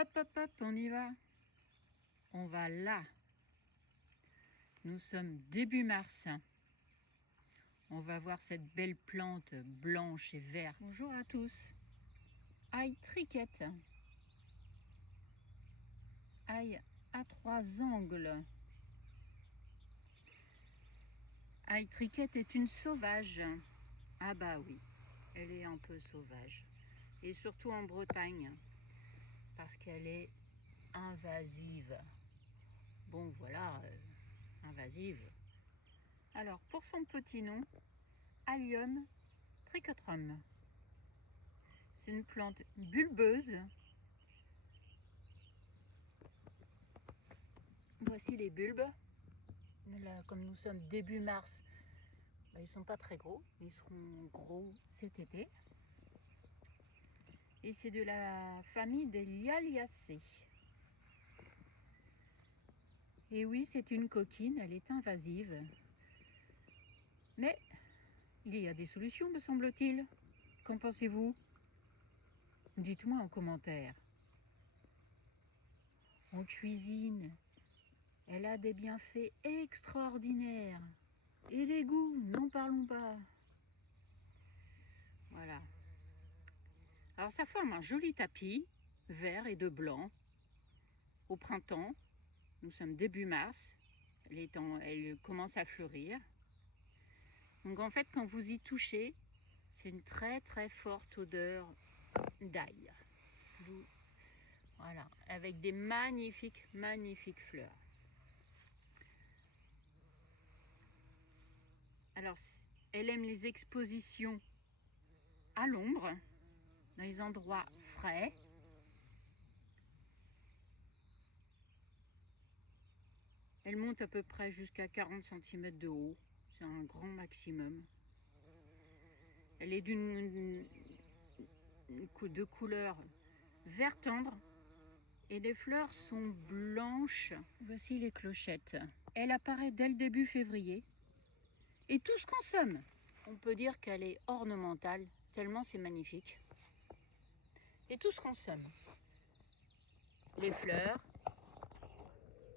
Hop, hop, hop, on y va. On va là. Nous sommes début mars. On va voir cette belle plante blanche et verte. Bonjour à tous. Ail triquette. Ail à 3 angles. Ail triquette est une sauvage. Ah bah oui, elle est un peu sauvage. Et surtout en Bretagne, parce qu'elle est invasive. Bon voilà, invasive. Alors pour son petit nom, Allium trichotrum. C'est une plante bulbeuse. Voici les bulbes. Là, comme nous sommes début mars, ils ne sont pas très gros. Ils seront gros cet été. Et c'est de la famille des Liliacées. Et oui, c'est une coquine, elle est invasive. Mais il y a des solutions, me semble-t-il. Qu'en pensez-vous? Dites-moi en commentaire. En cuisine, elle a des bienfaits extraordinaires. Et les goûts, n'en parlons pas. Voilà. Alors ça forme un joli tapis, vert et de blanc. Au printemps, nous sommes début mars, elle commence à fleurir. Donc en fait, quand vous y touchez, c'est une très très forte odeur d'ail. Voilà, avec des magnifiques fleurs. Alors, elle aime les expositions à l'ombre, dans les endroits frais. Elle monte à peu près jusqu'à 40 cm de haut, c'est un grand maximum. Elle est de couleur vert tendre et les fleurs sont blanches. Voici les clochettes. Elle apparaît dès le début février et tout se consomme. On peut dire qu'elle est ornementale, tellement c'est magnifique. Et tout se consomme. Les fleurs,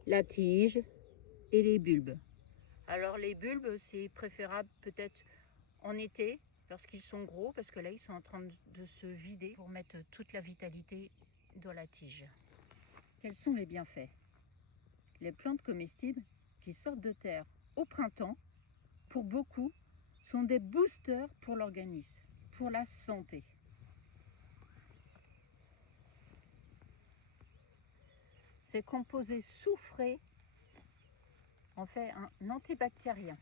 la tige et les bulbes. Alors les bulbes, c'est préférable peut-être en été, lorsqu'ils sont gros, parce que là, ils sont en train de se vider pour mettre toute la vitalité dans la tige. Quels sont les bienfaits? Les plantes comestibles qui sortent de terre au printemps, pour beaucoup, sont des boosters pour l'organisme, pour la santé. Ces composés soufrés en fait un antibactérien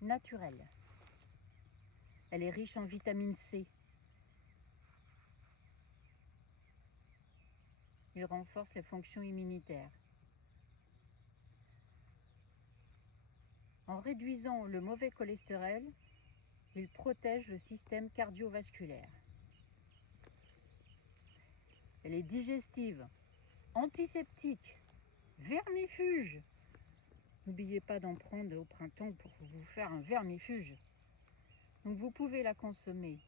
naturel. Elle est riche en vitamine C. Il renforce les fonctions immunitaires. En réduisant le mauvais cholestérol, il protège le système cardiovasculaire. Elle est digestive, antiseptique, vermifuge. N'oubliez pas d'en prendre au printemps pour vous faire un vermifuge. Donc vous pouvez la consommer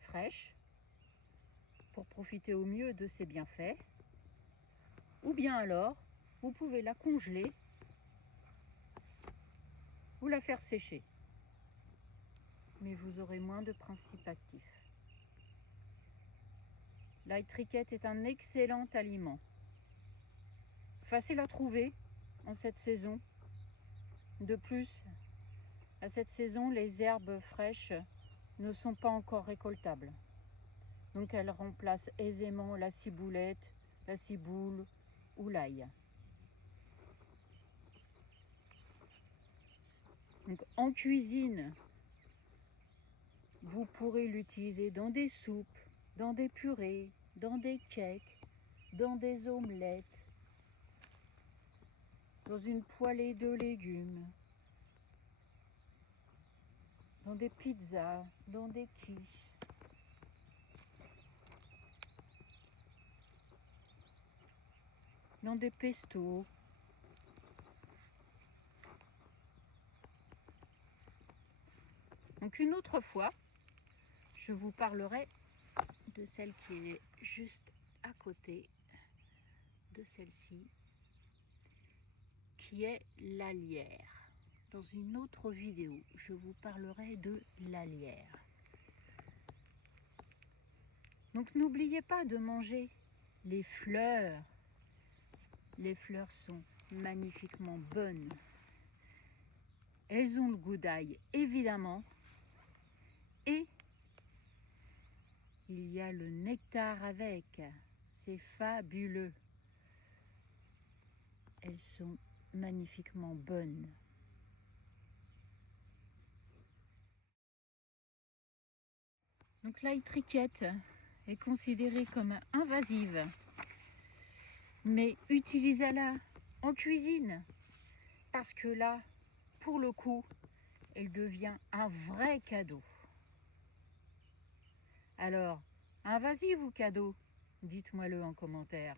fraîche pour profiter au mieux de ses bienfaits. Ou bien alors, vous pouvez la congeler ou la faire sécher. Mais vous aurez moins de principes actifs. L'ail triquette est un excellent aliment. Facile à trouver en cette saison. De plus, à cette saison, les herbes fraîches ne sont pas encore récoltables. Donc elles remplacent aisément la ciboulette, la ciboule ou l'ail. Donc en cuisine, vous pourrez l'utiliser dans des soupes, dans des purées, dans des cakes, dans des omelettes, dans une poêlée de légumes, dans des pizzas, dans des quiches. Dans des pestos. Donc une autre fois, je vous parlerai de celle qui est juste à côté. de celle-ci, qui est la lierre. Dans une autre vidéo, je vous parlerai de la lierre. Donc n'oubliez pas de manger les fleurs. Les fleurs sont magnifiquement bonnes. Elles ont le goût d'ail, évidemment. Et il y a le nectar avec. C'est fabuleux. Elles sont magnifiquement bonnes. Donc l'ail triquette est considérée comme invasive, mais utilisez-la en cuisine, parce que là, pour le coup, elle devient un vrai cadeau. Alors, invasive ou cadeau? Dites-moi-le en commentaire.